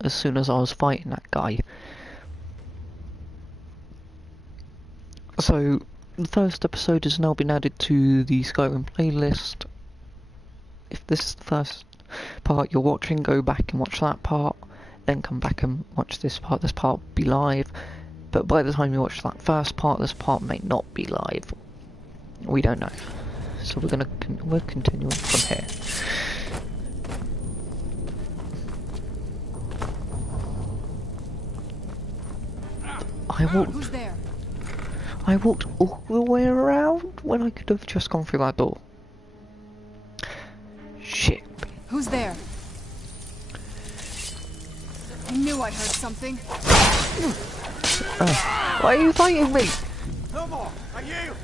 as soon as I was fighting that guy. So, the first episode has now been added to the Skyrim playlist. If this is the first part you're watching, go back and watch that part, then come back and watch this part. This part will be live, but by the time you watch that first part, this part may not be live. We don't know. So we're continuing from here. Who's there? I walked all the way around when I could have just gone through that door. Shit. Who's there? I knew I heard something. Why are you fighting me? No more! Are you?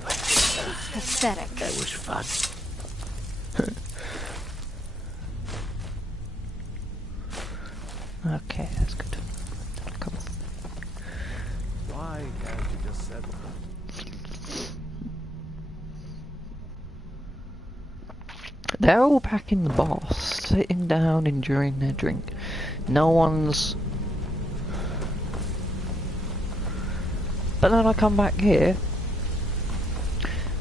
Pathetic. That was fun. Okay, that's good. Come on. Why can't you just settle down? They're all back in the bar, sitting down, enjoying their drink. No one's... But then I come back here,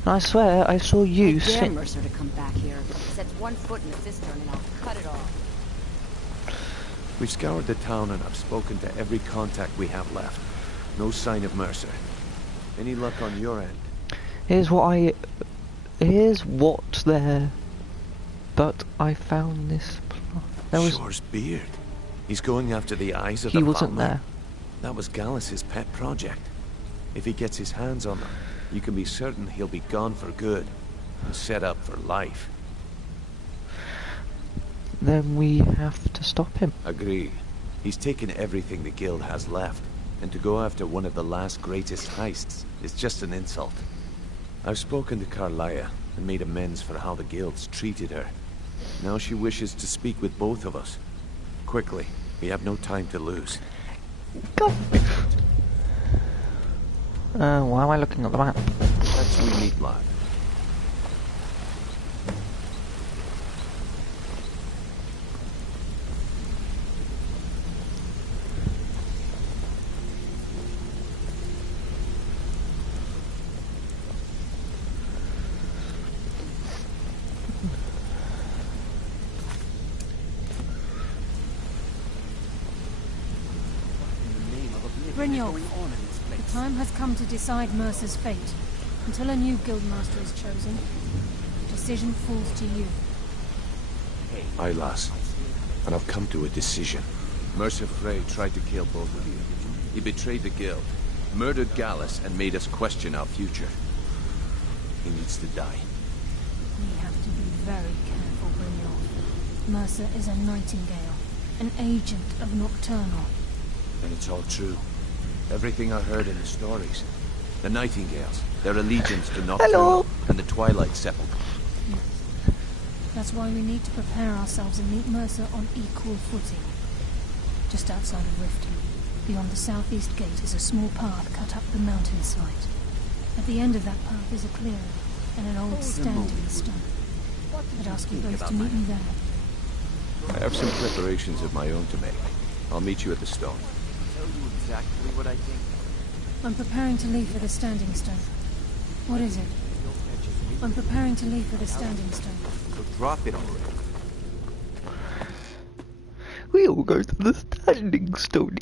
and I swear I saw you I dare sit... Mercer to come back here. Sets one foot in the cistern and I'll cut it off. We've scoured the town and I've spoken to every contact we have left. No sign of Mercer. Any luck on your end? Here's what's there. But I found this... There was... Shore's beard. He's going after the eyes of He the wasn't family. there. That was Gallus's pet project. If he gets his hands on them, you can be certain he'll be gone for good and set up for life. Then we have to stop him. Agree. He's taken everything the guild has left, and to go after one of the last greatest heists is just an insult. I've spoken to Carlia and made amends for how the guilds treated her. Now she wishes to speak with both of us. Quickly, we have no time to lose. God. Why am I looking at the map? That's we meet, lad. Brynjolf, the time has come to decide Mercer's fate. Until a new guildmaster is chosen, the decision falls to you. Aye, lass. And I've come to a decision. Mercer Frey tried to kill both of you. He betrayed the guild, murdered Gallus, and made us question our future. He needs to die. We have to be very careful, Brynjolf. Mercer is a nightingale, an agent of Nocturnal. And it's all true. Everything I heard in the stories. The Nightingales, their allegiance to Nocturnal, and the Twilight Sepulchre. Yes. That's why we need to prepare ourselves and meet Mercer on equal footing. Just outside of Riften, beyond the southeast gate, is a small path cut up the mountainside. At the end of that path is a clearing and an old standing stone. I'd ask you both to meet me there. I have some preparations of my own to make. I'll meet you at the stone. Tell you exactly what I think. I'm preparing to leave for the standing stone. What is it? I'm preparing to leave for the standing stone. So drop it already. We all go to the standing stone.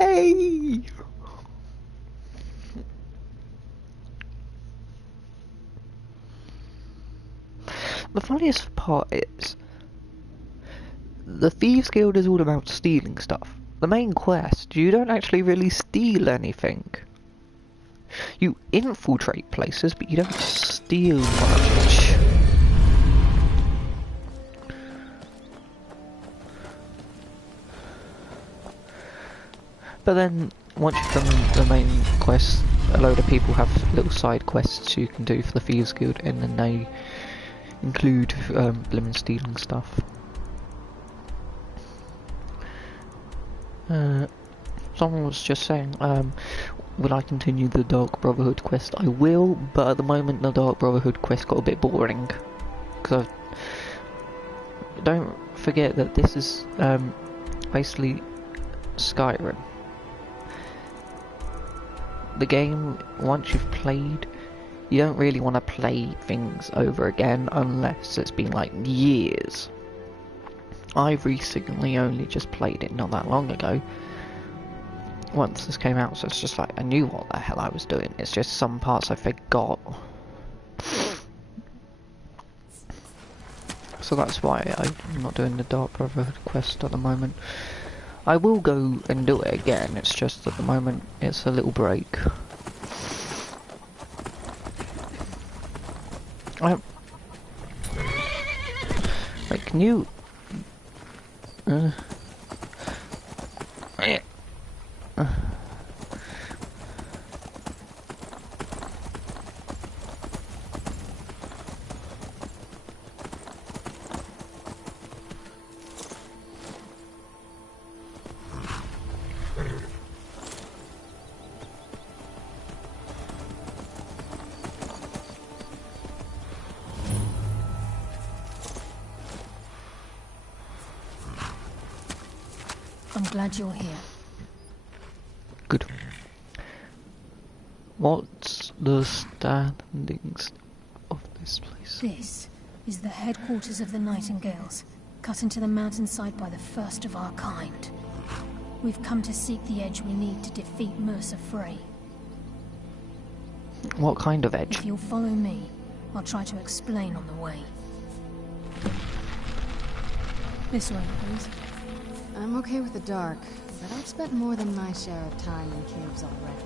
Yay! The funniest part is, the Thieves Guild is all about stealing stuff. The main quest, you don't actually really steal anything. You infiltrate places, but you don't steal much. But then, once you've done the main quest, a load of people have little side quests you can do for the Thieves Guild, and then they include lemon stealing stuff. Someone was just saying, will I continue the Dark Brotherhood quest? I will, but at the moment the Dark Brotherhood quest got a bit boring. Because don't forget that this is basically Skyrim. The game, once you've played, you don't really want to play things over again unless it's been like years. I've recently only just played it not that long ago. Once this came out, so it's just like I knew what the hell I was doing. It's just some parts I forgot. So that's why I'm not doing the Dark Brotherhood quest at the moment. I will go and do it again, it's just at the moment it's a little break. Like, can you... I'm glad you're here. Good. What's the standings of this place? This is the headquarters of the Nightingales, cut into the mountainside by the first of our kind. We've come to seek the edge we need to defeat Mercer Frey. What kind of edge? If you'll follow me, I'll try to explain on the way. This way, please. I'm okay with the dark, but I've spent more than my share of time in caves already.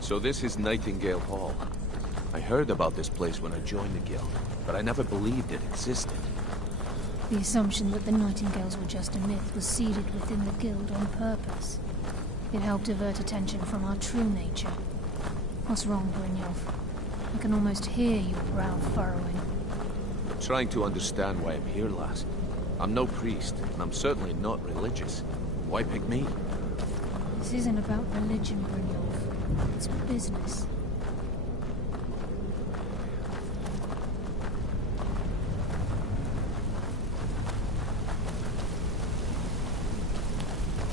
So this is Nightingale Hall. I heard about this place when I joined the guild, but I never believed it existed. The assumption that the Nightingales were just a myth was seeded within the guild on purpose. It helped divert attention from our true nature. What's wrong, Brynjolf? I can almost hear your brow furrowing. Trying to understand why I'm here, lass. I'm no priest, and I'm certainly not religious. Why pick me? This isn't about religion, Brynjolf. It's business.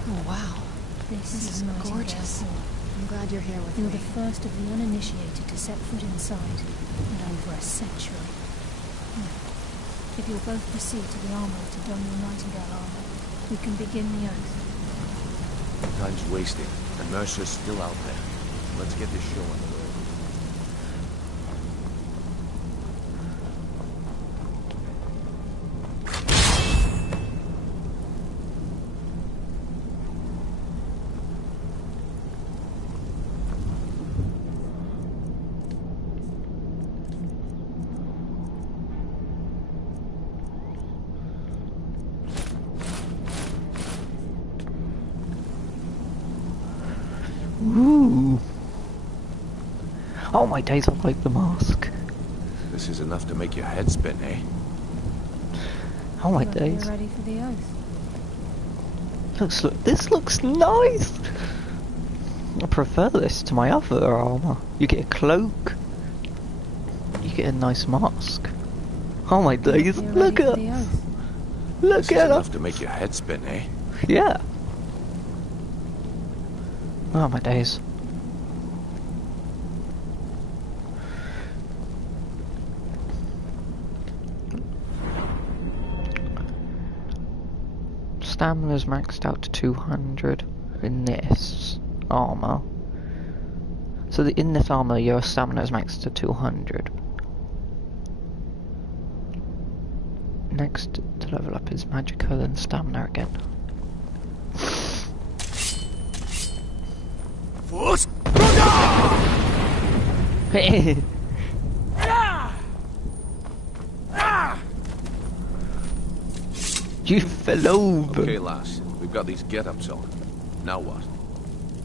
Oh, wow. This is gorgeous. Hall. I'm glad you're here with You're me. the first of the uninitiated to set foot inside, in over a century. If you'll both proceed to the armory to don your Nightingale armor, we can begin the oath. Time's wasting, and Mercer's still out there. Let's get this show on the road. Ooh. Oh my days, I like the mask. This is enough to make your head spin, eh? Oh my Look, days. we're ready for the oath. This looks nice! I prefer this to my other armor. You get a cloak. You get a nice mask. Oh my days, You're look ready at for the oath. Look This is at enough her. to make your head spin, eh? Yeah. Oh my days. Stamina's maxed out to 200 in this armor. So in this armor your stamina is maxed to 200. Next to level up is magical and stamina again. You fell over. Okay, lass. We've got these get-ups on. Now what?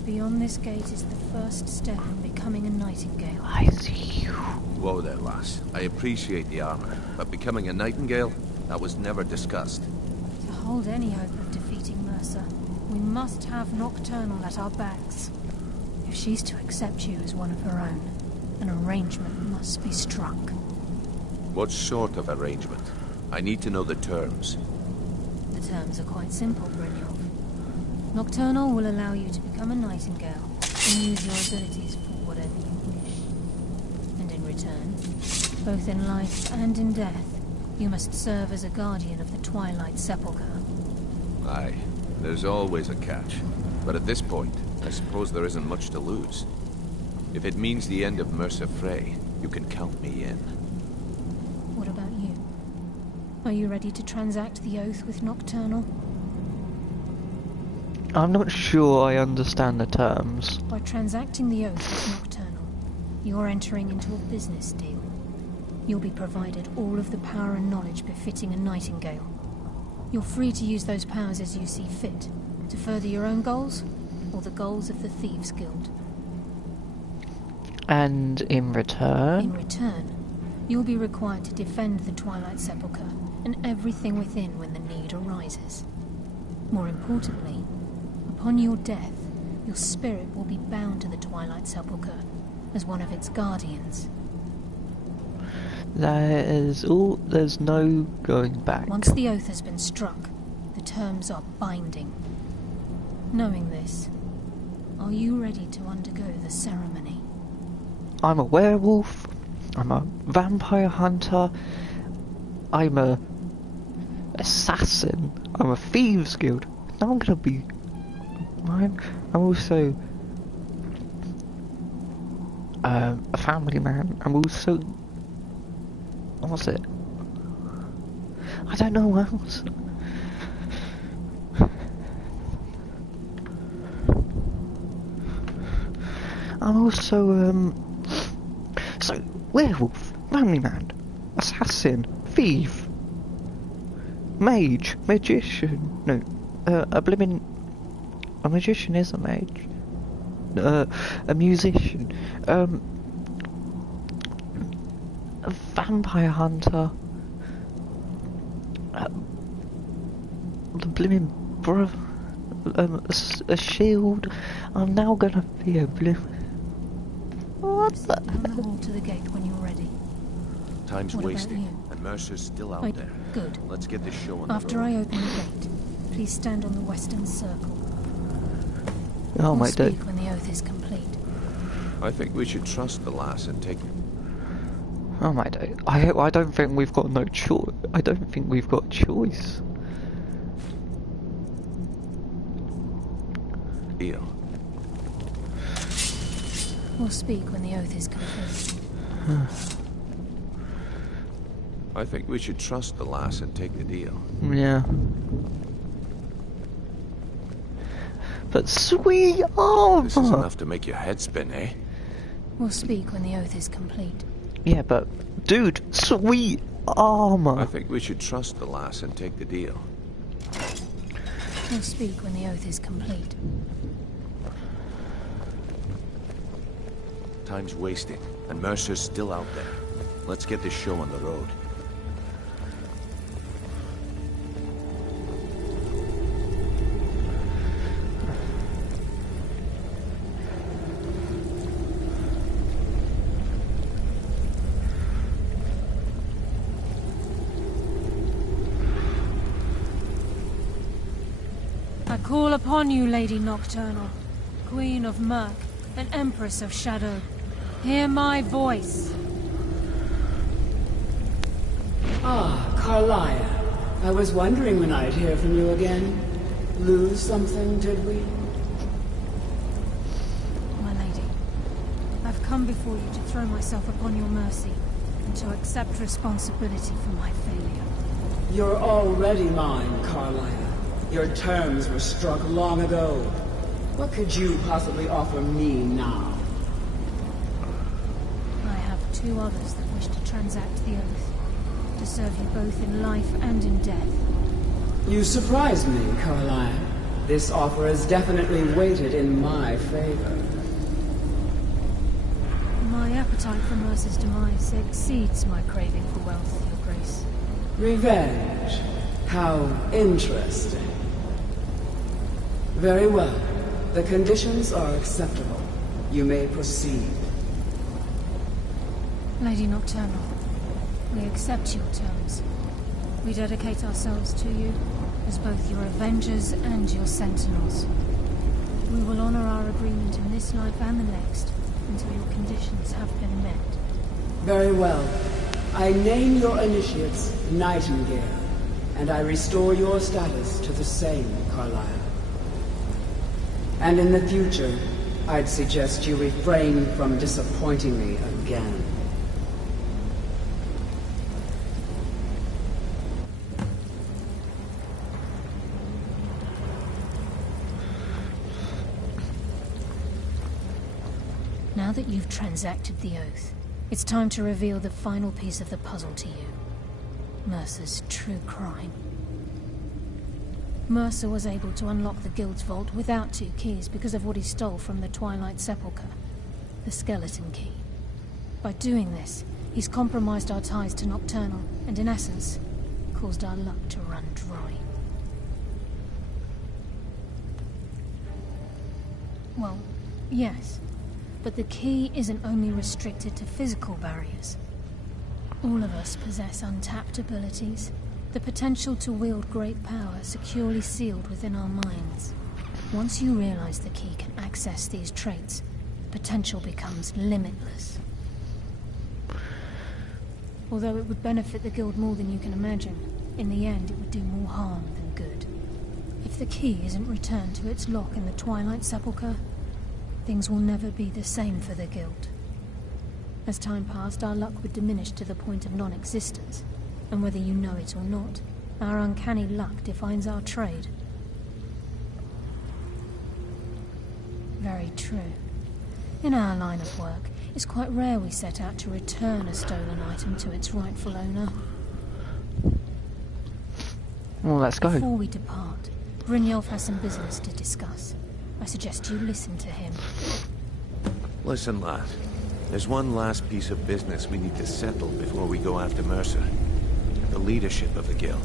Beyond this gate is the first step in becoming a Nightingale. I see you. Whoa there, lass. I appreciate the armor, but becoming a nightingale? That was never discussed. To hold any hope of defeating Mercer, we must have Nocturnal at our backs. If she's to accept you as one of her own, an arrangement must be struck. What sort of arrangement? I need to know the terms. The terms are quite simple, Brynjolf. Nocturnal will allow you to become a nightingale and use your abilities for whatever you wish. And in return, both in life and in death, you must serve as a guardian of the Twilight Sepulchre. Aye, there's always a catch. But at this point, I suppose there isn't much to lose. If it means the end of Mercer Frey, you can count me in. What about you? Are you ready to transact the oath with Nocturnal? I'm not sure I understand the terms. By transacting the oath with Nocturnal, you're entering into a business deal. You'll be provided all of the power and knowledge befitting a nightingale. You're free to use those powers as you see fit, to further your own goals, or the goals of the Thieves' Guild. And in return? In return, you'll be required to defend the Twilight Sepulchre and everything within when the need arises. More importantly, upon your death, your spirit will be bound to the Twilight Sepulchre as one of its guardians. There's no going back. Once the oath has been struck, the terms are binding. Knowing this, are you ready to undergo the ceremony? I'm a werewolf, I'm a vampire hunter, I'm a assassin, I'm a thieves guild. Now I'm gonna be... I'm also a family man. I'm also... what was it? I don't know what else. I'm also, so, werewolf, family man, assassin, thief, mage, magician, no, a magician is a mage, a musician, a vampire hunter, the blimmin' a shield. I'm now gonna be a blimmin'... What the... Down the hall to the gate when you're ready. Time's What about wasting, you? and Mercer's still out there. Good. Let's get this show on After the road. I open the gate, please stand on the western circle. Oh We'll my day. speak when the oath is complete. I think we should trust the lass and take... Oh my day. I don't think we've got no choice. I don't think we've got a choice. Deal. We'll speak when the oath is complete. I think we should trust the lass and take the deal. Yeah. But sweet armor! This is enough to make your head spin, eh? We'll speak when the oath is complete. Yeah, but dude, sweet armor! I think we should trust the lass and take the deal. We'll speak when the oath is complete. Time's wasting, and Mercer's still out there. Let's get this show on the road. I call upon you, Lady Nocturnal, Queen of Murk, and Empress of Shadow. Hear my voice. Ah, Carlia. I was wondering when I'd hear from you again. Lose something, did we? My lady, I've come before you to throw myself upon your mercy and to accept responsibility for my failure. You're already mine, Carlia. Your terms were struck long ago. What could you possibly offer me now? I have two others that wish to transact the oath, to serve you both in life and in death. You surprise me, Carlia. This offer is definitely weighted in my favor. My appetite appetite for Mercer's demise exceeds my craving for wealth, Your Grace. Revenge. How interesting. Very well. The conditions are acceptable. You may proceed. Lady Nocturnal, we accept your terms. We dedicate ourselves to you as both your avengers and your sentinels. We will honor our agreement in this life and the next until your conditions have been met. Very well. I name your initiates Nightingale, and I restore your status to the same, Carlisle. And in the future, I'd suggest you refrain from disappointing me again. Now that you've transacted the oath, it's time to reveal the final piece of the puzzle to you. Mercer's true crime. Mercer was able to unlock the Guild's vault without 2 keys because of what he stole from the Twilight Sepulchre, the skeleton key. By doing this, he's compromised our ties to Nocturnal, and in essence, caused our luck to run dry. Well, yes. But the key isn't only restricted to physical barriers. All of us possess untapped abilities, the potential to wield great power securely sealed within our minds. Once you realize the key can access these traits, potential becomes limitless. Although it would benefit the Guild more than you can imagine, in the end it would do more harm than good. If the key isn't returned to its lock in the Twilight Sepulchre, things will never be the same for the Guild. As time passed, our luck would diminish to the point of non-existence, and whether you know it or not, our uncanny luck defines our trade. Very true. In our line of work, it's quite rare we set out to return a stolen item to its rightful owner. Well, let's go. Before we depart, Brynjolf has some business to discuss. I suggest you listen to him. Listen, lad. There's one last piece of business we need to settle before we go after Mercer. The leadership of the Guild.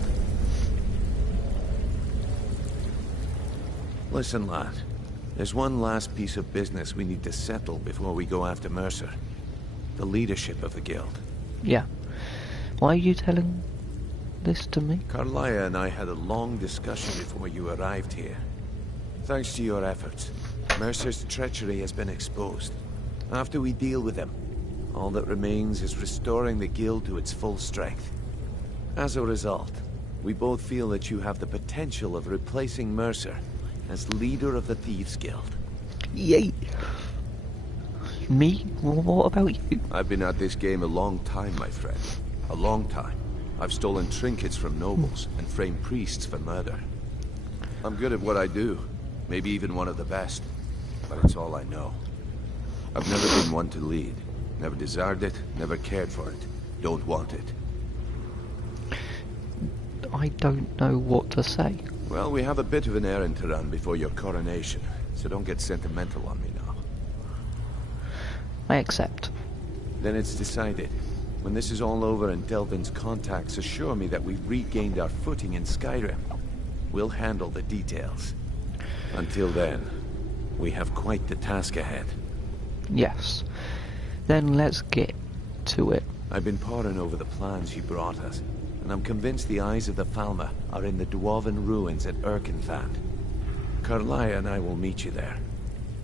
Listen, lad. There's one last piece of business we need to settle before we go after Mercer. The leadership of the Guild. Yeah. Why are you telling this to me? Carlisle and I had a long discussion before you arrived here. Thanks to your efforts, Mercer's treachery has been exposed. After we deal with him, all that remains is restoring the Guild to its full strength. As a result, we both feel that you have the potential of replacing Mercer as leader of the Thieves Guild. Yay! Me? Well, what about you? I've been at this game a long time, my friend. A long time. I've stolen trinkets from nobles and framed priests for murder. I'm good at what I do. Maybe even one of the best. But it's all I know. I've never been one to lead. Never desired it, never cared for it. Don't want it. I don't know what to say. Well, we have a bit of an errand to run before your coronation, so don't get sentimental on me now. I accept. Then it's decided. When this is all over and Delvin's contacts assure me that we've regained our footing in Skyrim, we'll handle the details. Until then, we have quite the task ahead. Yes. Then let's get to it. I've been poring over the plans you brought us, and I'm convinced the eyes of the Falmer are in the Dwarven ruins at Erkenthand. Carlisle and I will meet you there.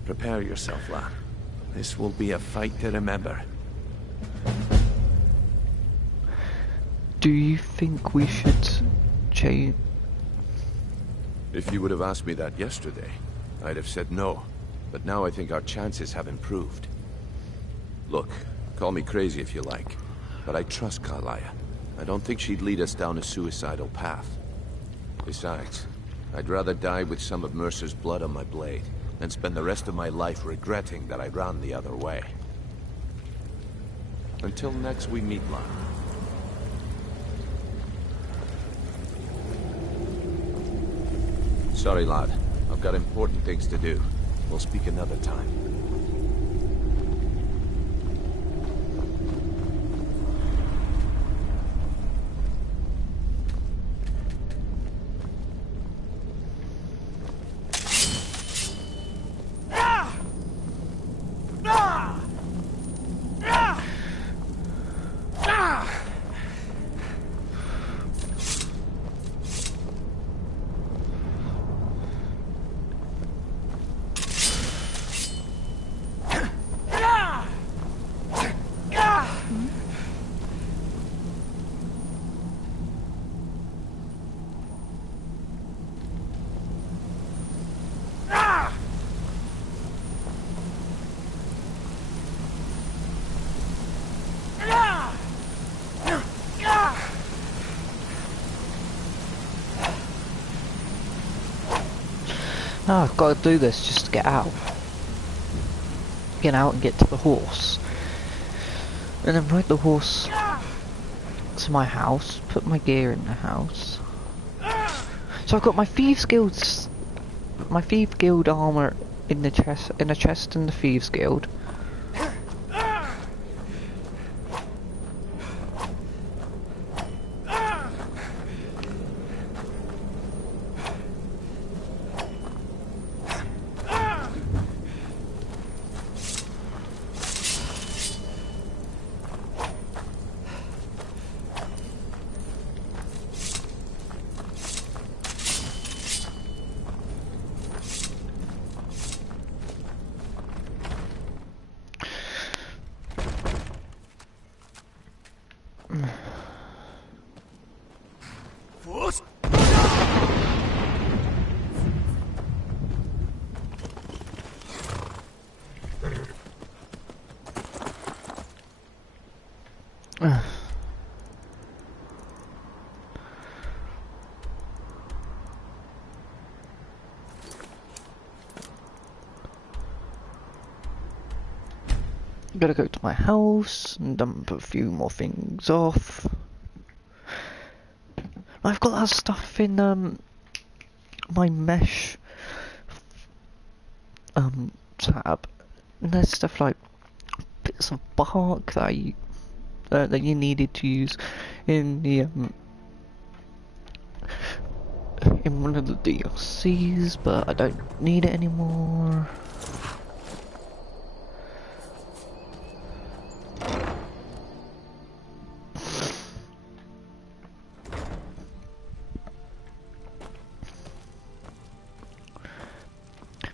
Prepare yourself, lad. This will be a fight to remember. Do you think we should change? If you would have asked me that yesterday, I'd have said no. But now I think our chances have improved. Look, call me crazy if you like, but I trust Carlisle. I don't think she'd lead us down a suicidal path. Besides, I'd rather die with some of Mercer's blood on my blade than spend the rest of my life regretting that I ran the other way. Until next we meet, lad. Sorry, lad. I've got important things to do. We'll speak another time. Oh, I've got to do this just to get out. Get out and get to the horse. And then ride the horse to my house, put my gear in the house. So I've got my thieves guild armor in the chest, in the thieves guild. Gotta go to my house and dump a few more things off. I've got that stuff in my mesh tab, and there's stuff like bits of bark that that you needed to use in the in one of the DLCs, but I don't need it anymore.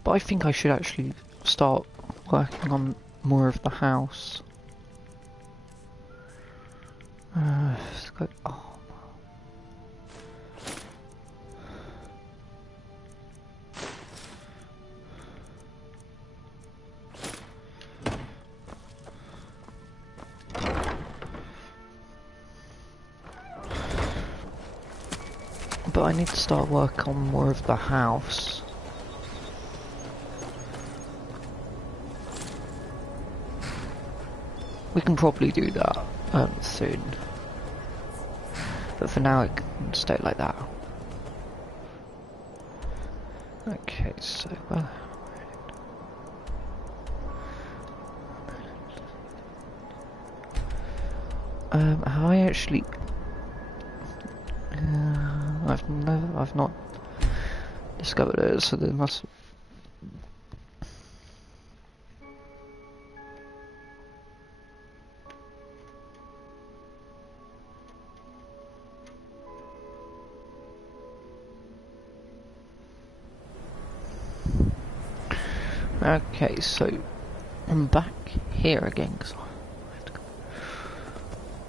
But I think I should actually start working on more of the house. It's got, oh. But I need to start work on more of the house. We can probably do that soon, but for now it can stay like that. Okay, so how I actually I've not discovered it, so there must. Okay, so I'm back here again because I have to go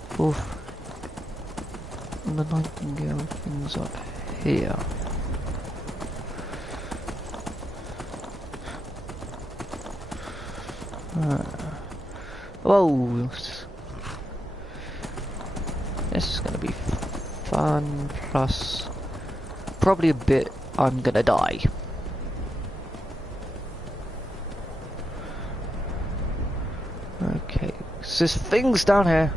forth. And the Nightingale thing's up here. Whoa! This is gonna be fun. Plus, probably a bit. I'm gonna die. Okay, so there's things down here.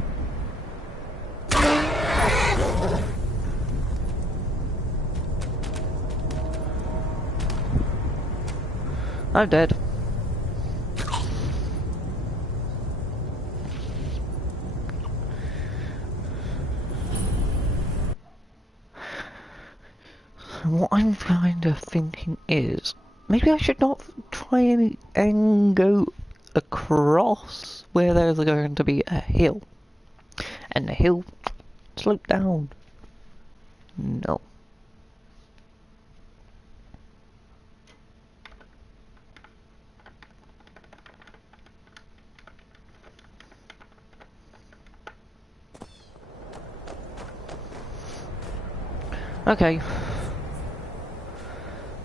I'm dead. What I'm kind of thinking is, maybe I should not try and go across where there's going to be a hill, and the hill slope down. No. Okay.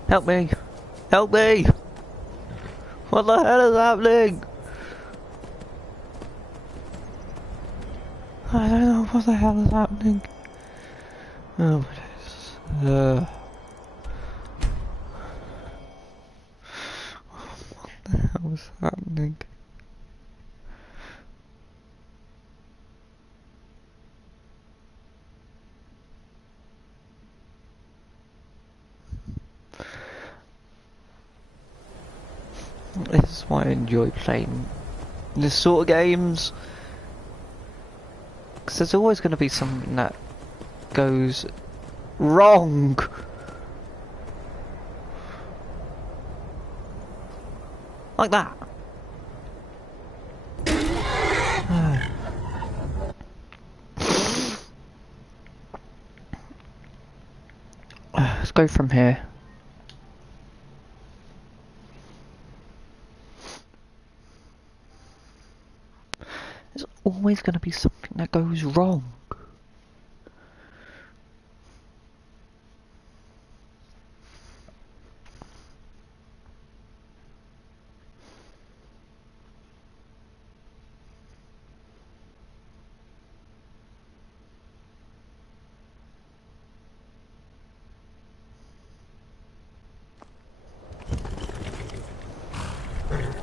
Help me! Help me! What the hell is happening? I don't know what the hell is happening. Oh my days. hell's happening? This is why I enjoy playing this sort of games. Because there's always going to be something that goes wrong. Like that. Let's go from here. There's always going to be something that goes wrong.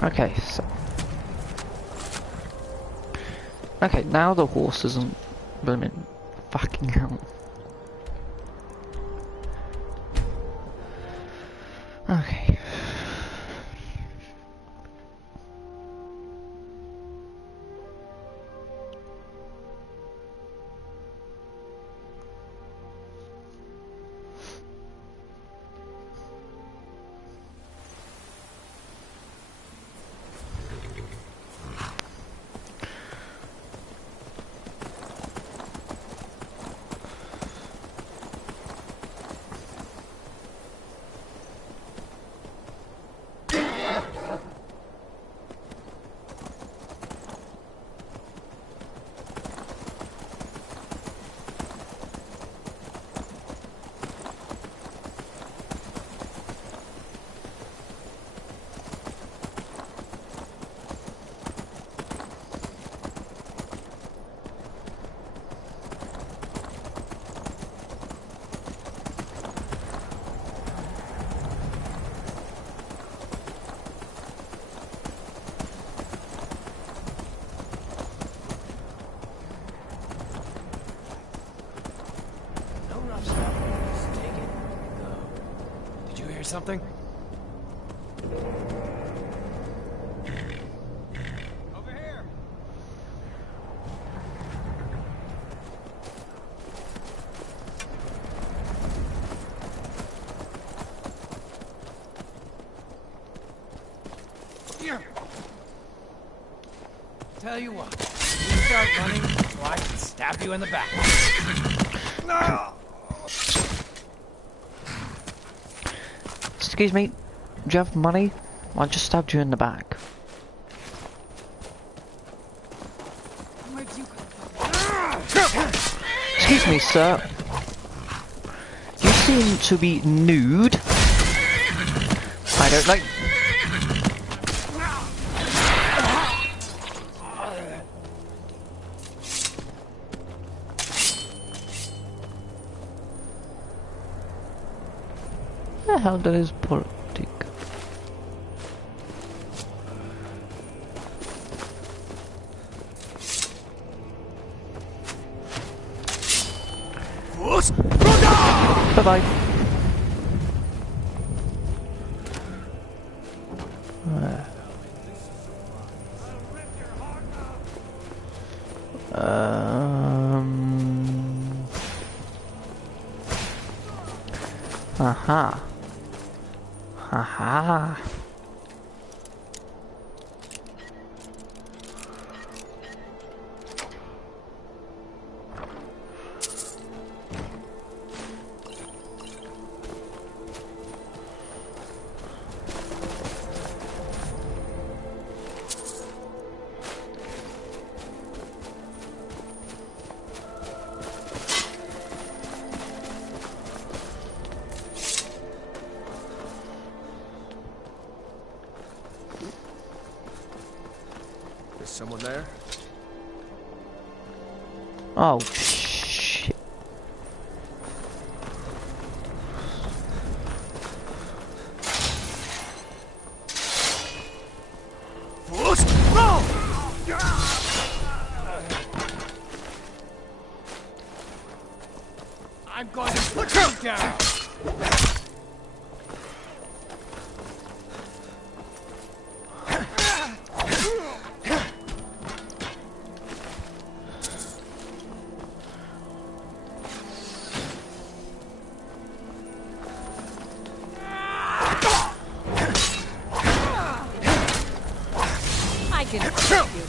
Okay, so... Okay, now the horse isn't blooming fucking hell. Okay. Something? Over here. Here. Tell you what, you start running, so I can stab you in the back. No. Excuse me, do you have money? I just stabbed you in the back. Where'd you come from? Excuse me, sir. You seem to be nude. I don't like... What the hell does politic? Bye bye. Aha. Aha. Someone there? Oh, shit. I'm going to put you down! I can help you.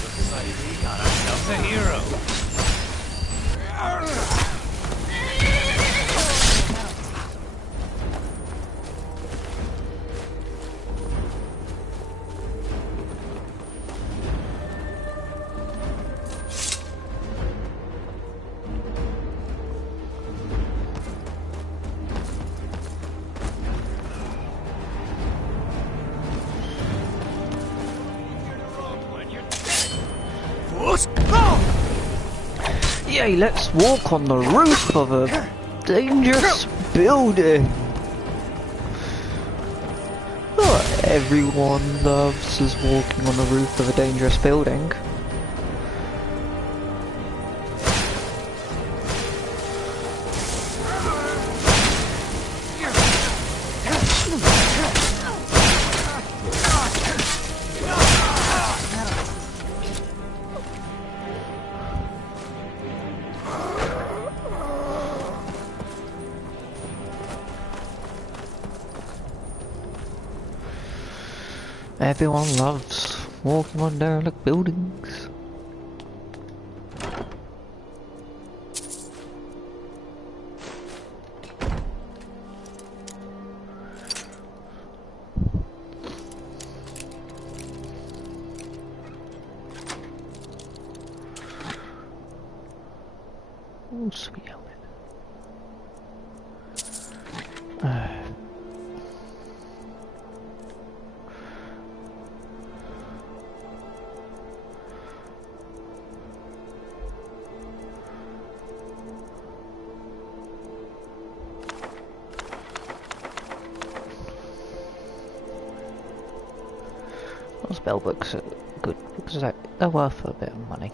Looks like we got ourselves a hero. Yay, let's walk on the roof of a dangerous building. What everyone loves is walking on the roof of a dangerous building. Everyone loves walking on derelict buildings. Oh, sweet helmet. Those spellbooks are good because they're worth a bit of money.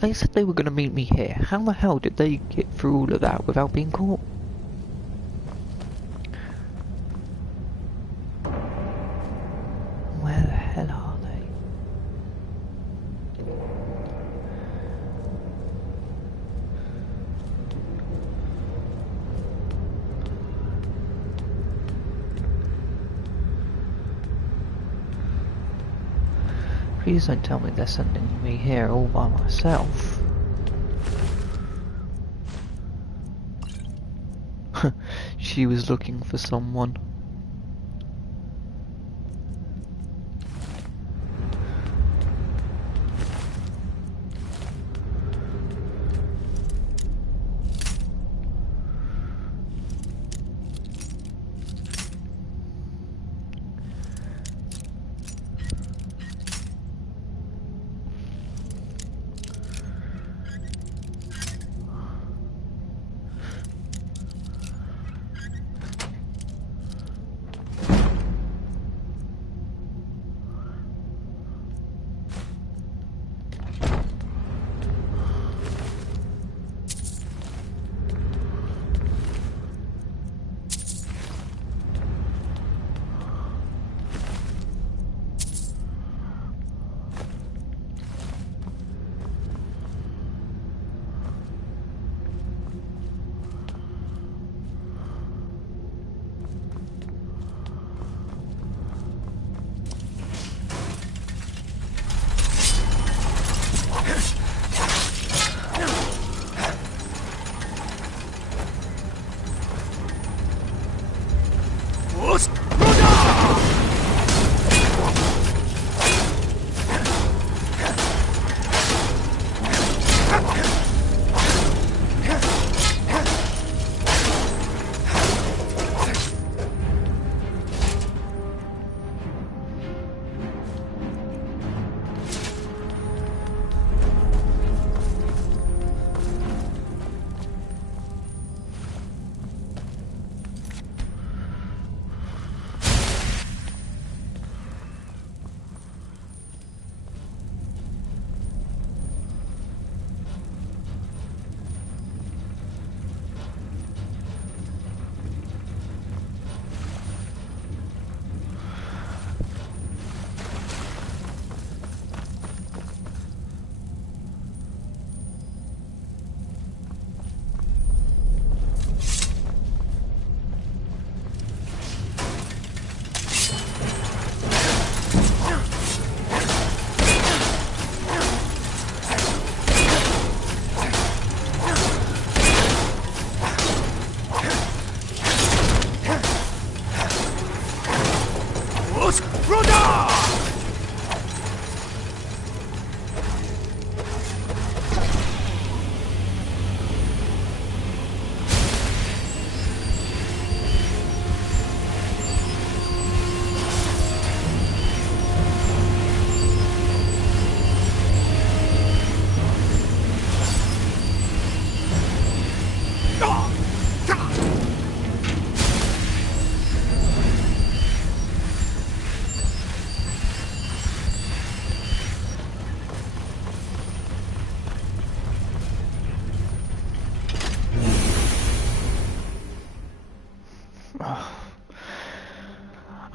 They said they were going to meet me here. How the hell did they get through all of that without being caught? Where the hell are they? Please don't tell me they're sending me here all by myself. She was looking for someone.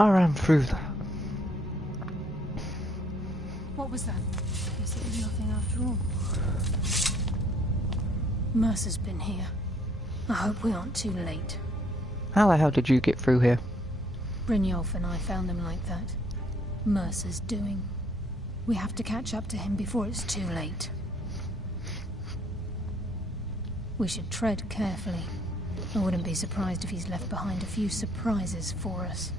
I ran through that. What was that? Guess it was nothing after all. Mercer's been here. I hope we aren't too late. How the hell did you get through here? Brynjolf and I found him like that. Mercer's doing. We have to catch up to him before it's too late. We should tread carefully. I wouldn't be surprised if he's left behind a few surprises for us.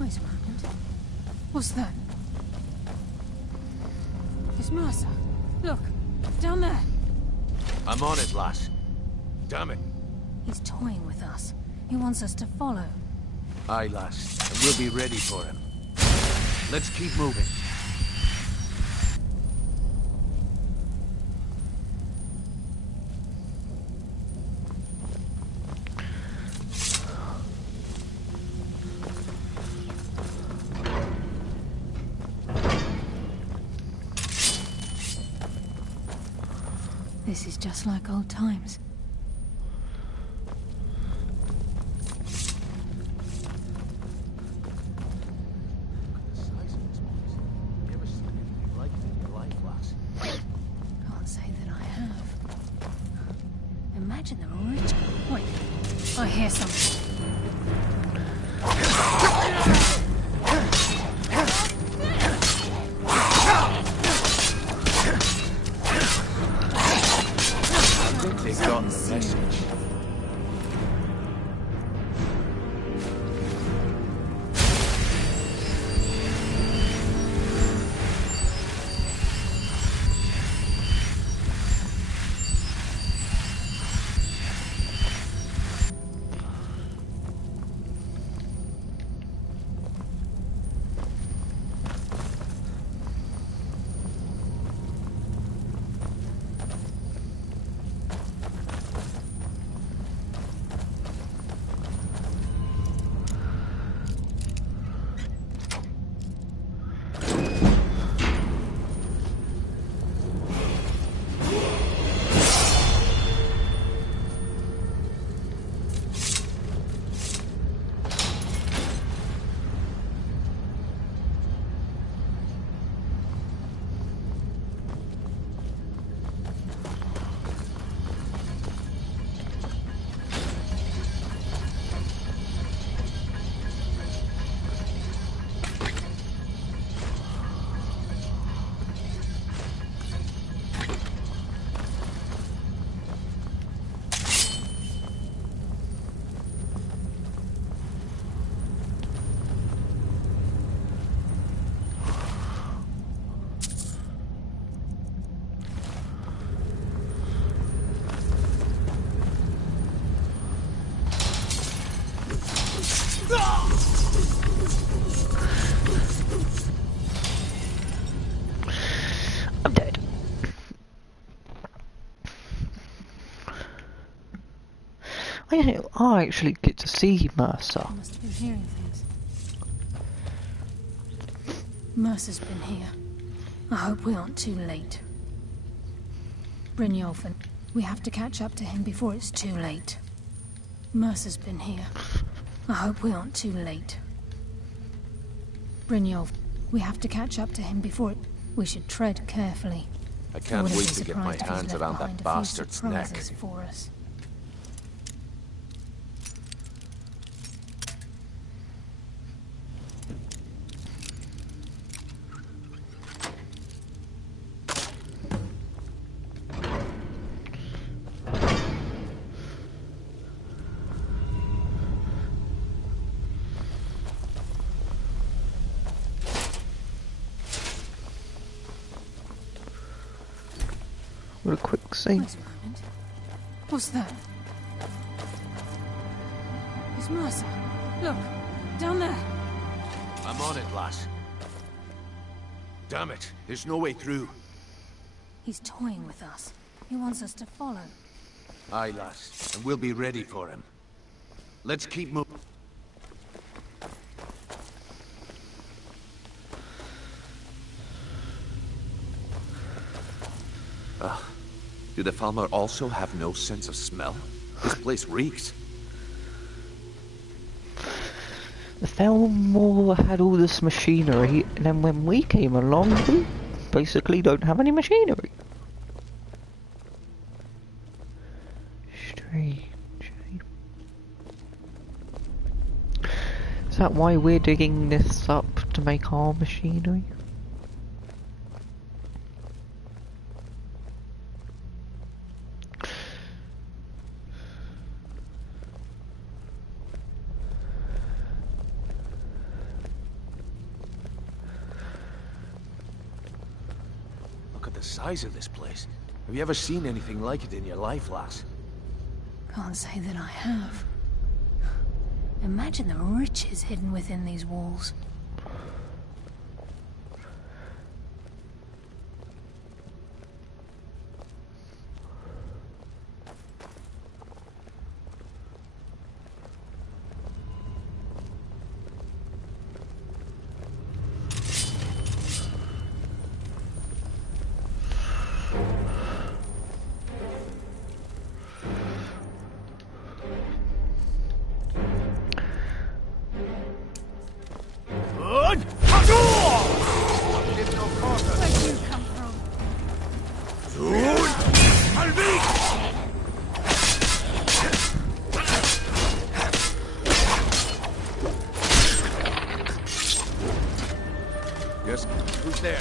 Wait a moment. What's that? It's Mercer. Look, down there. I'm on it, lass. Damn it. He's toying with us. He wants us to follow. Aye, lass. And we'll be ready for him. Let's keep moving. This is just like old times. Can't say that I have. Imagine them rich. Wait, I hear something. They got the message. I'm dead. I actually get to see Mercer. I must have been hearing things. Mercer's been here. I hope we aren't too late. Brynjolf and we have to catch up to him before it's too late. Mercer's been here. I hope we aren't too late. Brynjolf, we have to catch up to him before it... We should tread carefully. I can't wouldn't wait be to get my surprised if he's hands left around behind that a few bastard's neck. surprises for us. What a quick scene. Wait a moment. What's that? It's Mercer. Look, down there. I'm on it, lass. Damn it, there's no way through. He's toying with us. He wants us to follow. Aye, lass, and we'll be ready for him. Let's keep moving. Do the Falmer also have no sense of smell? This place reeks. The Falmer had all this machinery, and then when we came along, we basically don't have any machinery. Strange. Is that why we're digging this up to make our machinery? Look at the size of this place. Have you ever seen anything like it in your life, lass? Can't say that I have. Imagine the riches hidden within these walls. Where'd you come from? Yes, who's there?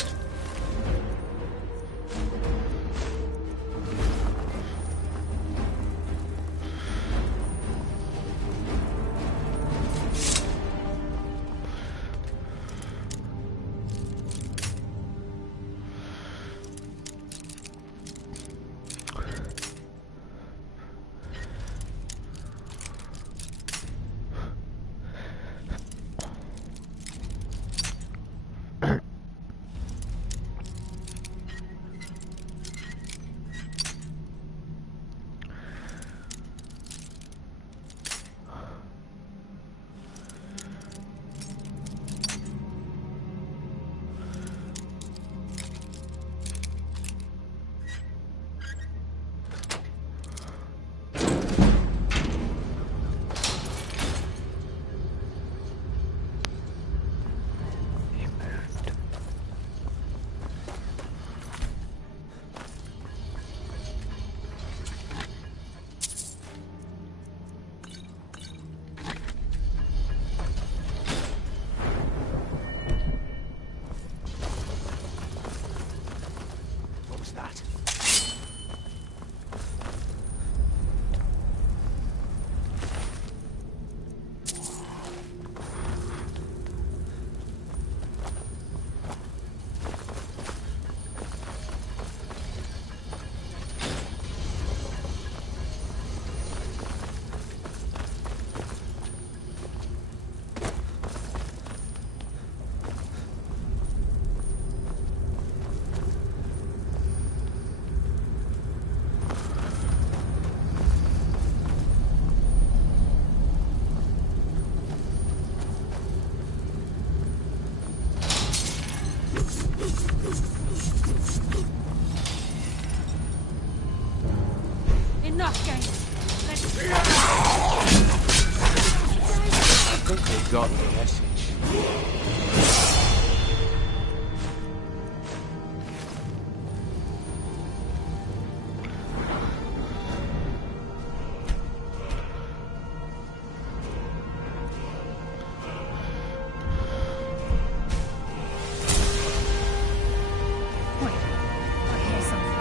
Enough games. Let's I think they got the message. wait. I hear something.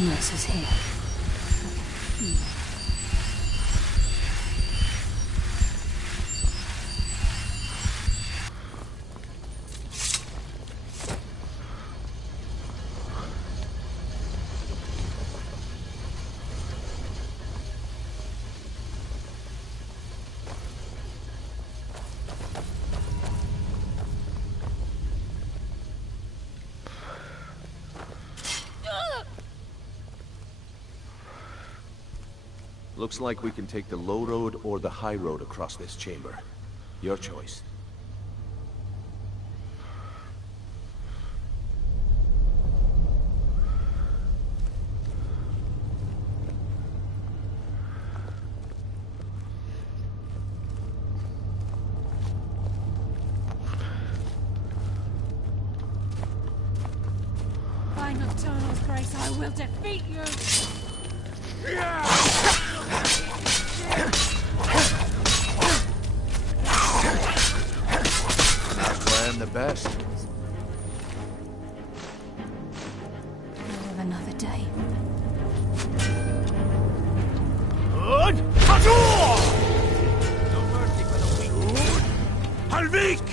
Mercer's here. Looks like we can take the low road or the high road across this chamber. Your choice. By Nocturnal's grace, I will defeat you! That's why I'm the best. Of another day. No mercy for the weak. Halvik!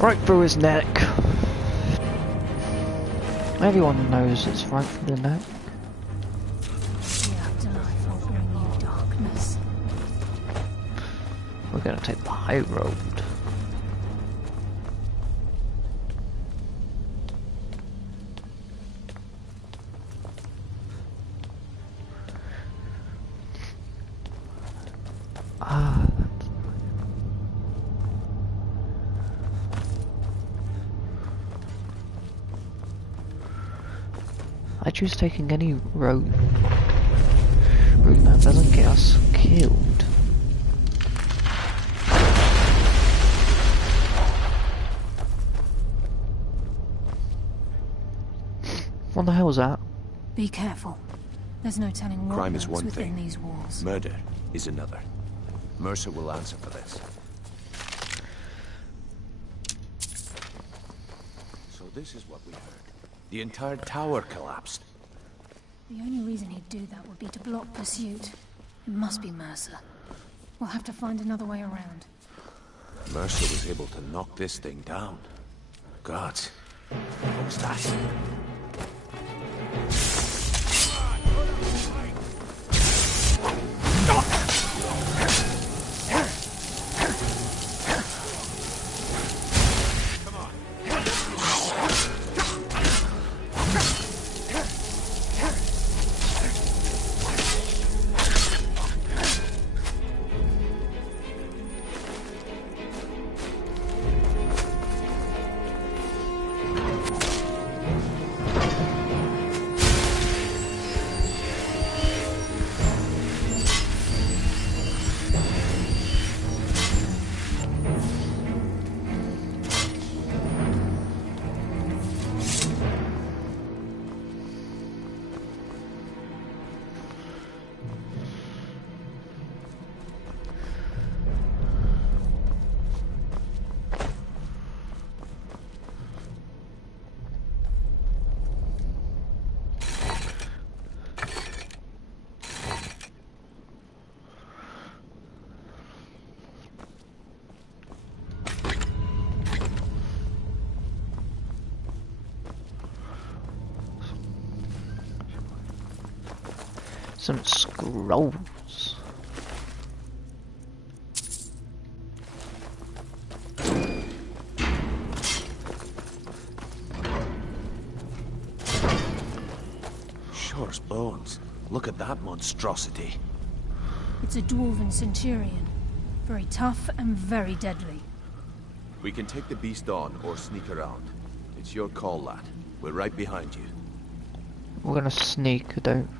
Right through his neck. Everyone knows it's right through the neck. The afterlife will bring you darkness. We're gonna take the high road. Ah. I choose taking any route that doesn't get us killed. What the hell was that? Be careful. There's no telling what Crime is lurks one within thing. these walls. Murder is another. Mercer will answer for this. So this is what we heard. The entire tower collapsed. The only reason he'd do that would be to block pursuit. It must be Mercer. We'll have to find another way around. Mercer was able to knock this thing down. Gods. What was that? Some scrolls. Shore's bones. Look at that monstrosity. It's a dwarven centurion. Very tough and very deadly. We can take the beast on or sneak around. It's your call, lad. We're right behind you. We're gonna sneak, don't.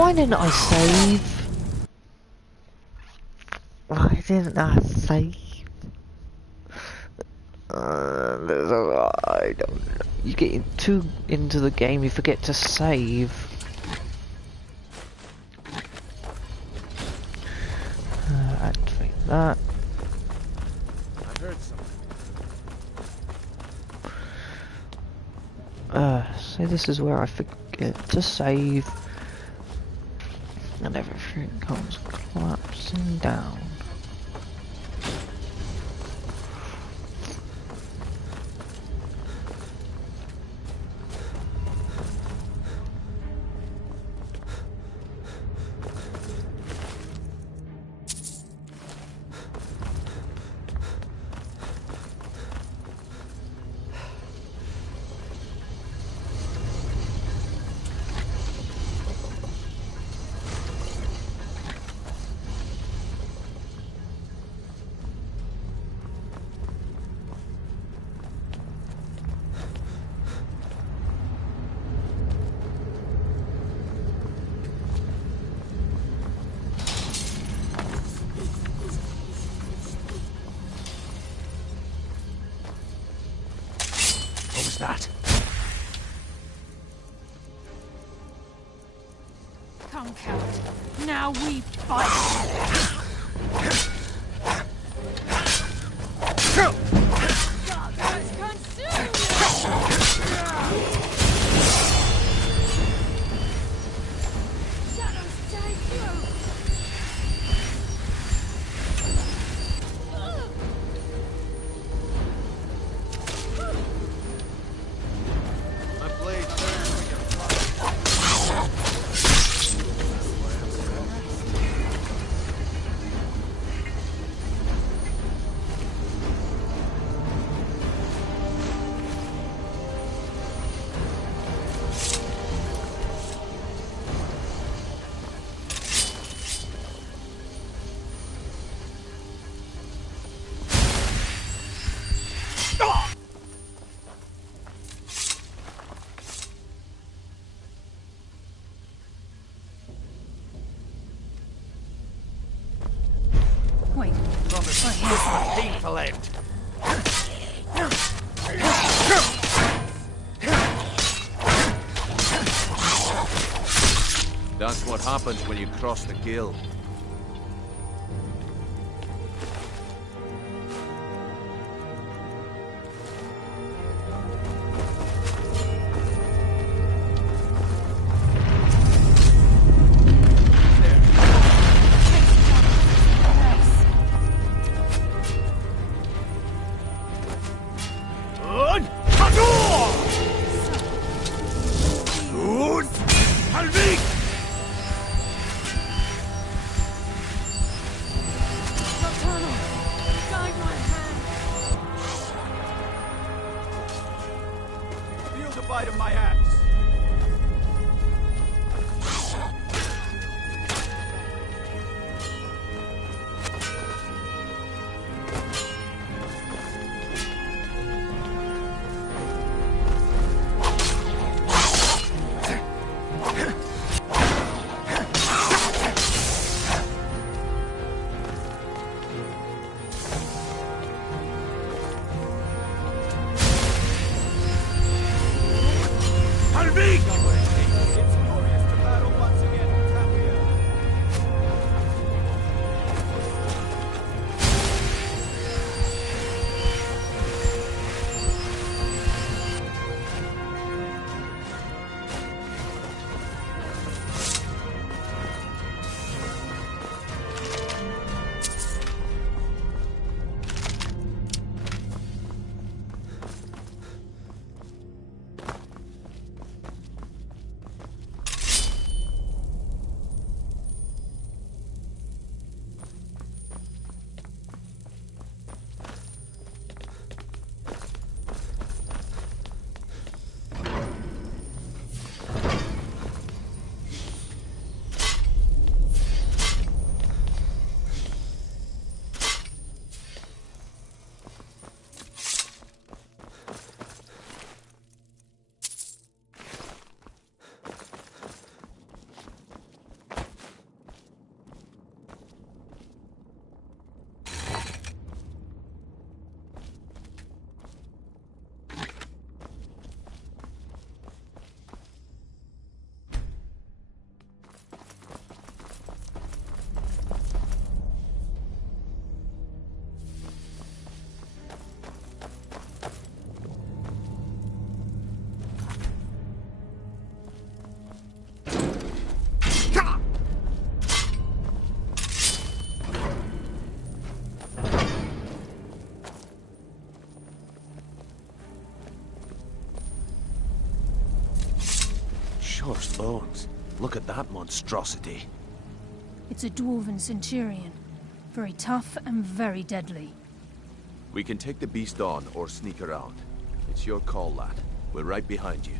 Why didn't I save? Why didn't I save? I don't know. You get too into the game, you forget to save. Activate that. I've heard something. So this is where I forget to save. And everything comes collapsing down. What was that? Come, coward. Now we fight. Darkness consume you! Shadows take you! My blade turns like a fire. Wait. Promise Right here. painful end. That's what happens when you cross the guild. Nocturnal, guide my hand. Feel the bite of my axe. It's glorious to battle once again in Tamriel. Chore's bones. Look at that monstrosity. It's a dwarven centurion. Very tough and very deadly. We can take the beast on or sneak around. It's your call, lad. We're right behind you.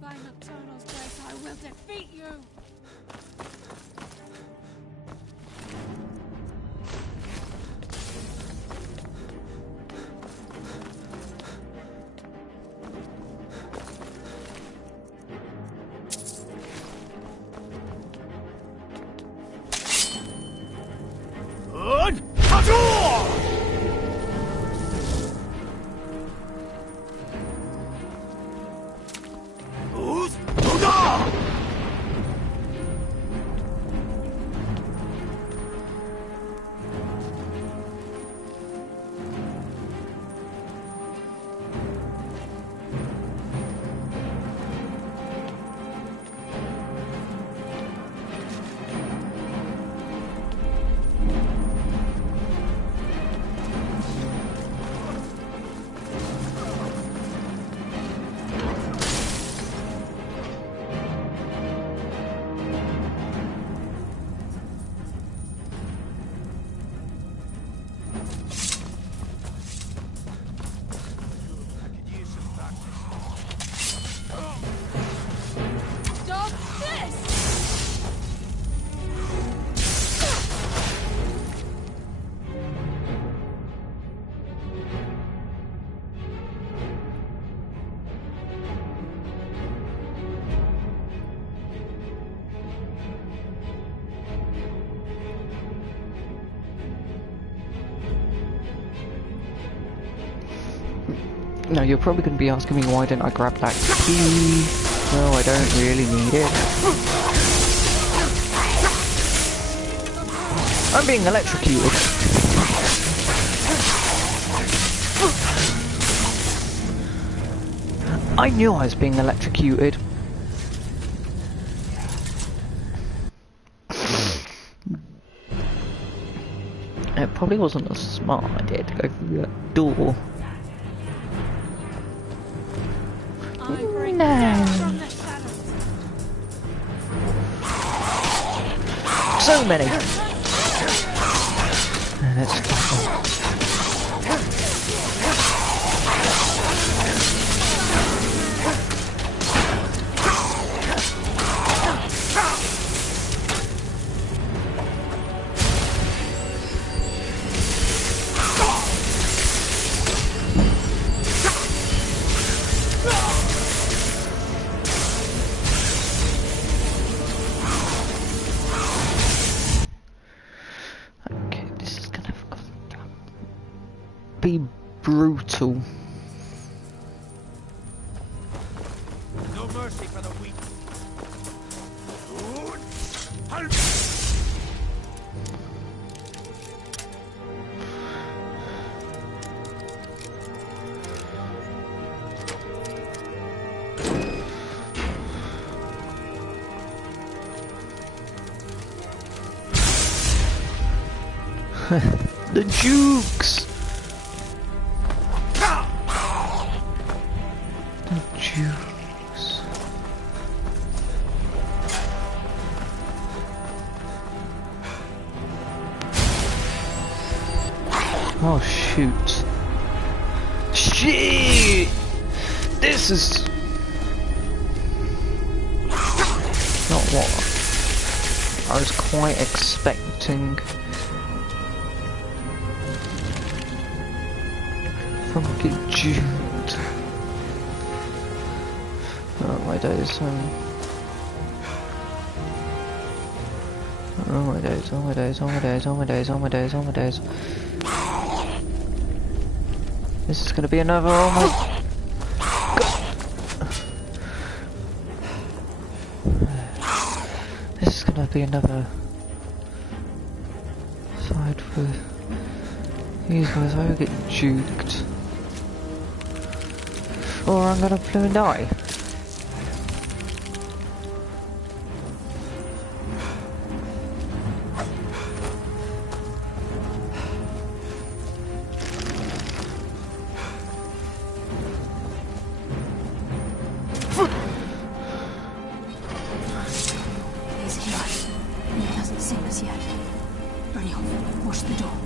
By Nocturnal's grace, I will defeat you! Now you're probably going to be asking me why didn't I grab that key? Well, I don't really need it. I'm being electrocuted. I knew I was being electrocuted. It probably wasn't a smart idea to go through that door. No. So many. Let's go. Be brutal. No mercy for the weak. The jukes. Juice. Oh shoot. Shit! This is not what I was quite expecting. From Jude. my days. Oh my days, oh my days, oh my days, oh my days, oh my days, oh my days. This is gonna be another, oh my god. This is gonna be another fight with these guys. I will get juked. Or I'm gonna blow and die. He's here. He hasn't seen us yet. Hurry on, wash the door.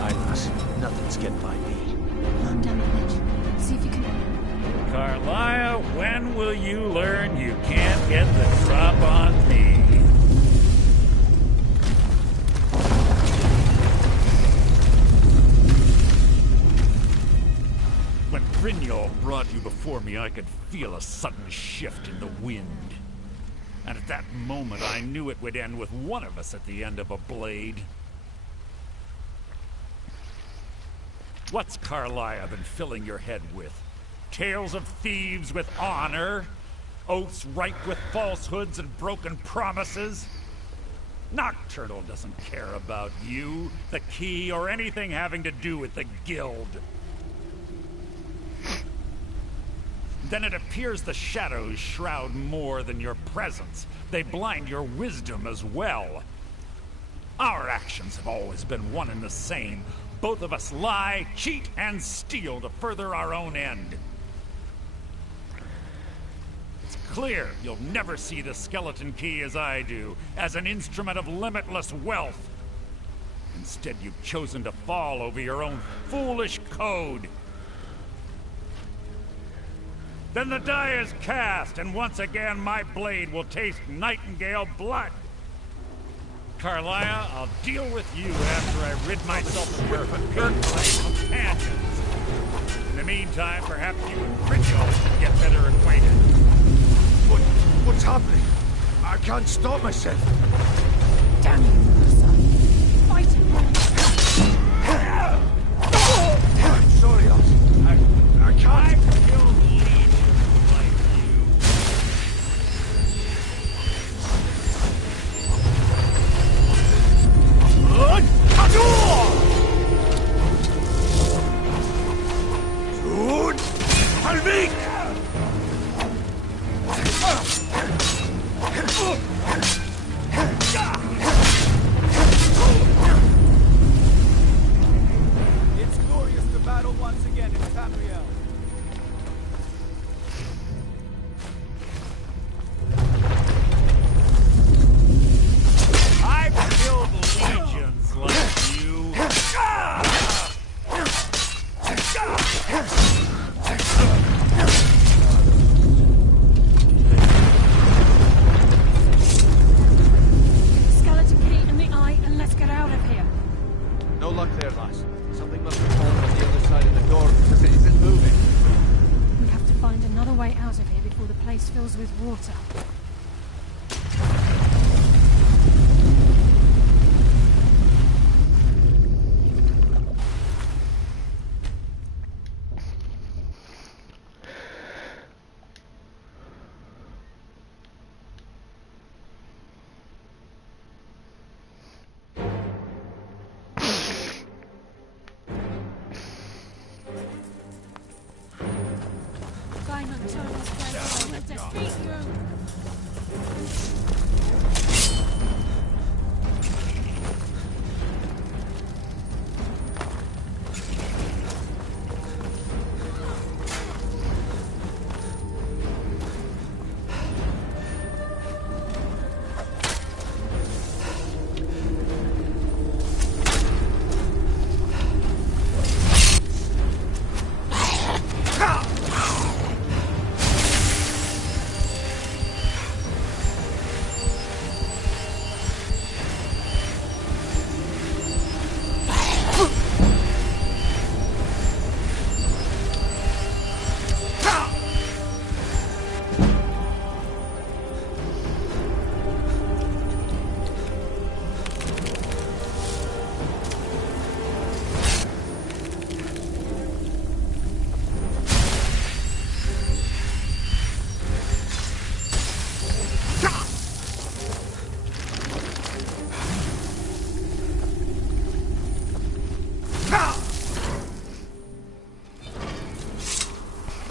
Aye, lass. Nothing's getting by me. Climb down the ledge. See if you can... Carlisle, when will you learn you can't get the drop on me? When Brynjol brought you before me, I could feel a sudden shift in the wind. And at that moment, I knew it would end with one of us at the end of a blade. What's Carlisle been filling your head with? Tales of thieves with honor? Oaths ripe with falsehoods and broken promises? Nocturnal doesn't care about you, the key, or anything having to do with the guild. Then it appears the shadows shroud more than your presence. They blind your wisdom as well. Our actions have always been one and the same. Both of us lie, cheat, and steal to further our own end. It's clear you'll never see the skeleton key as I do, as an instrument of limitless wealth. Instead, you've chosen to fall over your own foolish code. Then the die is cast, and once again my blade will taste nightingale blood. Carlisle, I'll deal with you after I rid myself of your hurtful companions. In the meantime, perhaps you and Brynjol can get better acquainted. What's happening? I can't stop myself. Damn you, Mercer. Fight him. Sorry, I can't. I've killed legions like you. Good. Halvik! It's glorious to battle once again in Tamriel. I've killed legions like you. Skeleton key in the eye, and let's get out of here. No luck there, lass. Something must have fallen on the other side of the door because it isn't moving. We have to find another way out of here before the place fills with water. Simon, turn us way. We'll defeat you.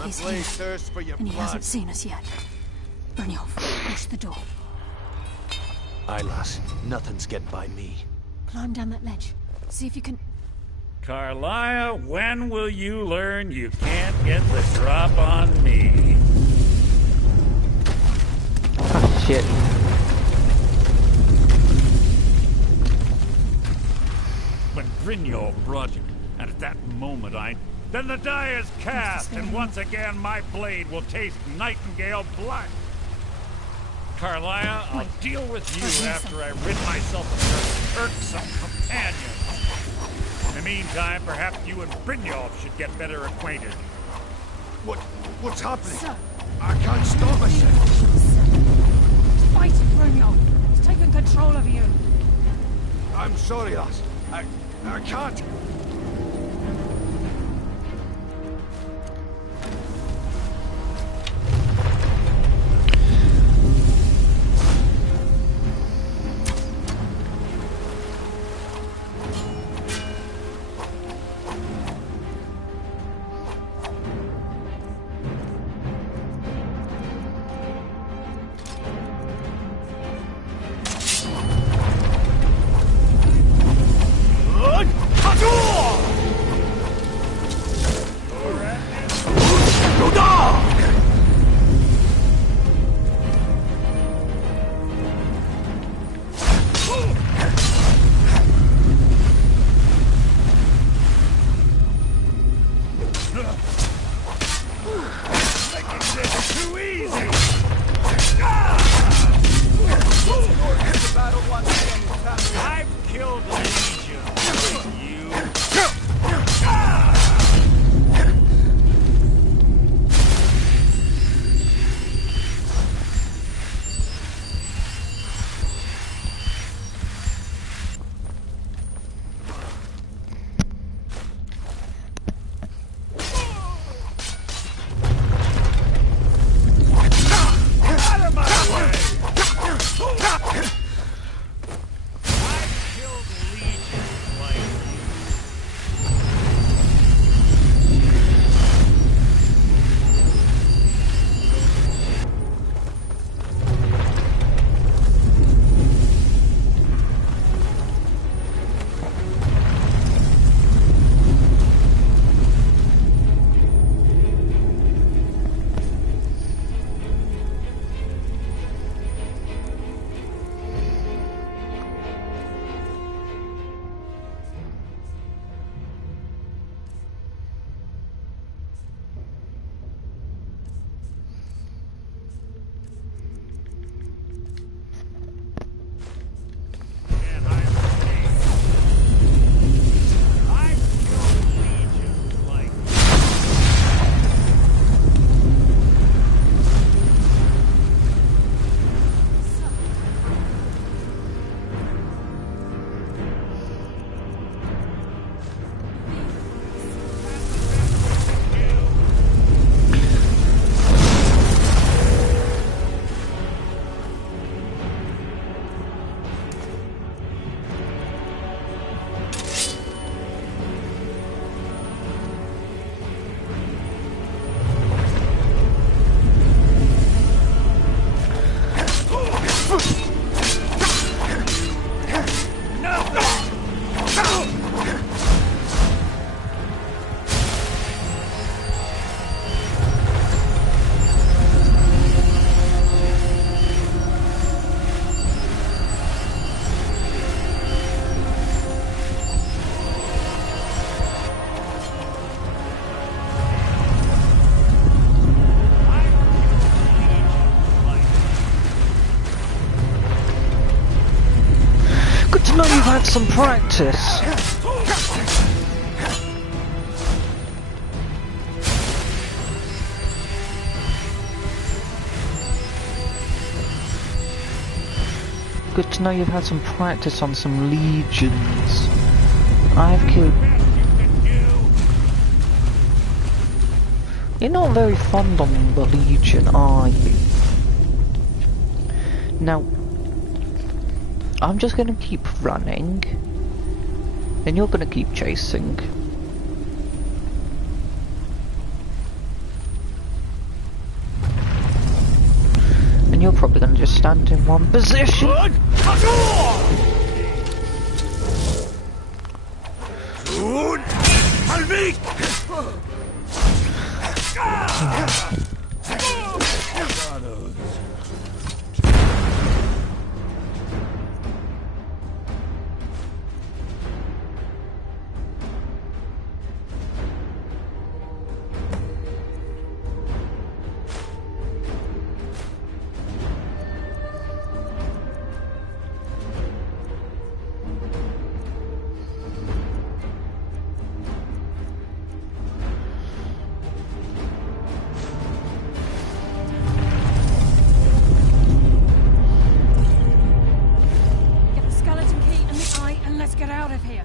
He's blade here, thirsts for your and he blood. hasn't seen us yet. Brynjolf, push the door. Aye, lass. Nothing's getting by me. Climb down that ledge. See if you can... Carlia, when will you learn you can't get the drop on me? Ah, shit. When Brynjolf brought you, and at that moment Then the die is cast, and once again my blade will taste nightingale blood. Carlia, I'll deal with you after I rid myself of your irksome companion. In the meantime, perhaps you and Brynjolf should get better acquainted. What's happening? Sir. I can't stop myself. Fight, Brynjolf! He's taken control of you! I'm sorry, lass. I can't. No, you've had some practice. Good to know you've had some practice on some legions. I've killed... You're not very fond on the legion, are you? Now... I'm just gonna keep running, and you're gonna keep chasing. And you're probably going to just stand in one position. Get the skeleton key and the eye, and let's get out of here.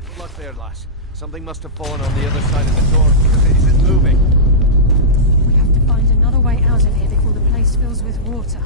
Good luck there, lass. Something must have fallen on the other side of the door because it isn't moving. We have to find another way out of here before the place fills with water.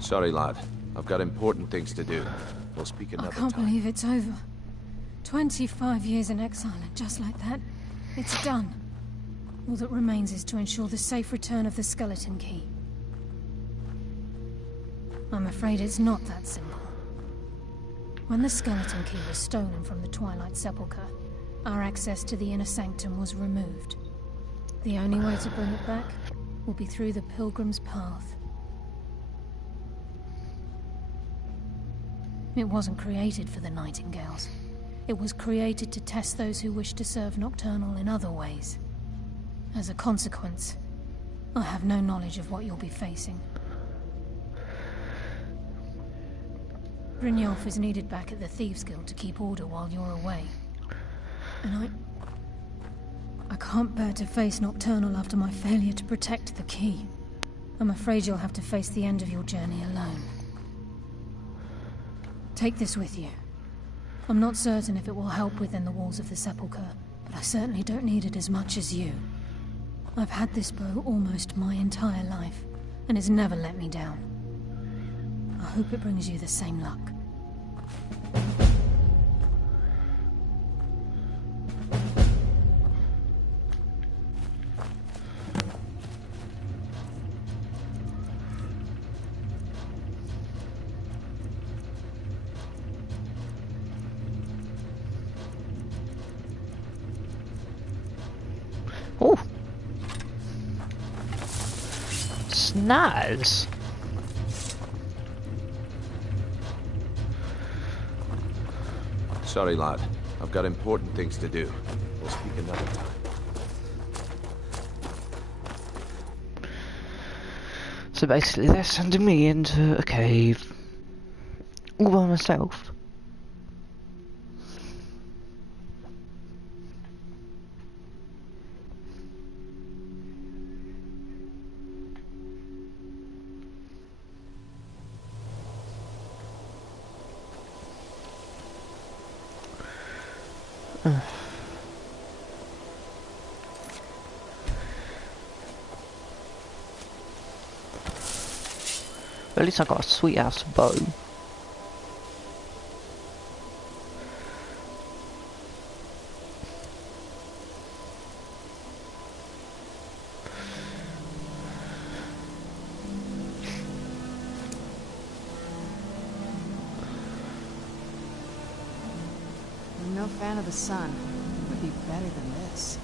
Sorry, lad. I've got important things to do. We'll speak another I can't time. believe it's over. 25 years in exile, and just like that, it's done. All that remains is to ensure the safe return of the skeleton key. I'm afraid it's not that simple. When the skeleton key was stolen from the Twilight Sepulchre, our access to the inner sanctum was removed. The only way to bring it back will be through the Pilgrim's Path. It wasn't created for the Nightingales. It was created to test those who wish to serve Nocturnal in other ways. As a consequence, I have no knowledge of what you'll be facing. Brynjolf is needed back at the Thieves' Guild to keep order while you're away. And I can't bear to face Nocturnal after my failure to protect the key. I'm afraid you'll have to face the end of your journey alone. Take this with you. I'm not certain if it will help within the walls of the Sepulchre, but I certainly don't need it as much as you. I've had this bow almost my entire life, and it's never let me down. I hope it brings you the same luck. Oh! Snaz! Sorry, lad. I've got important things to do. We'll speak another time. So basically they're sending me into a cave all by myself. At least I got a sweet ass bow. I'm no fan of the sun. It would be better than this.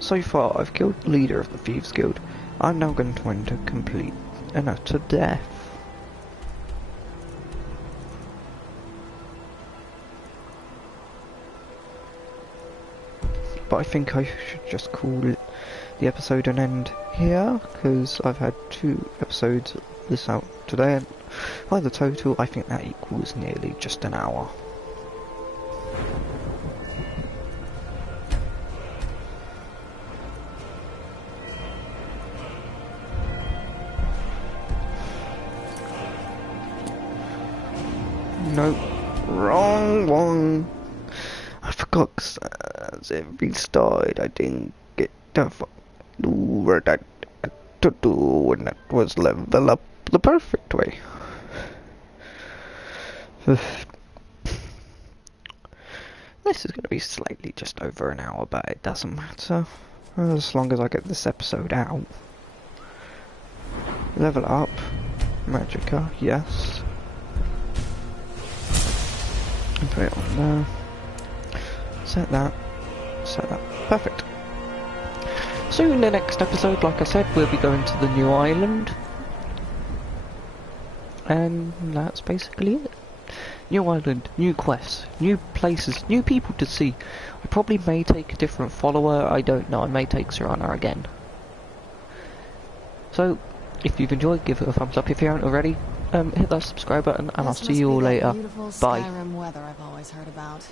So far, I've killed the leader of the Thieves Guild. I'm now going to enter complete and utter death. But I think I should just call it the episode an end here, because I've had 2 episodes of this out today, and by the total, I think that equals nearly just an hour. Nope, wrong one. I forgot, 'cause as it restarted, I didn't get the do what I had to do, and that was level up the perfect way. This is going to be slightly just over an hour, but it doesn't matter, as long as I get this episode out. Level up, Magica, yes. And put it on there. Set that. Perfect. So in the next episode, like I said, we'll be going to the new island. And that's basically it. New island, new quests, new places, new people to see. I probably may take a different follower, I don't know, I may take Serana again. So, if you've enjoyed, give it a thumbs up. If you haven't already, hit that subscribe button, and I'll see you all later. Beautiful Bye. Skyrim weather I've always heard about.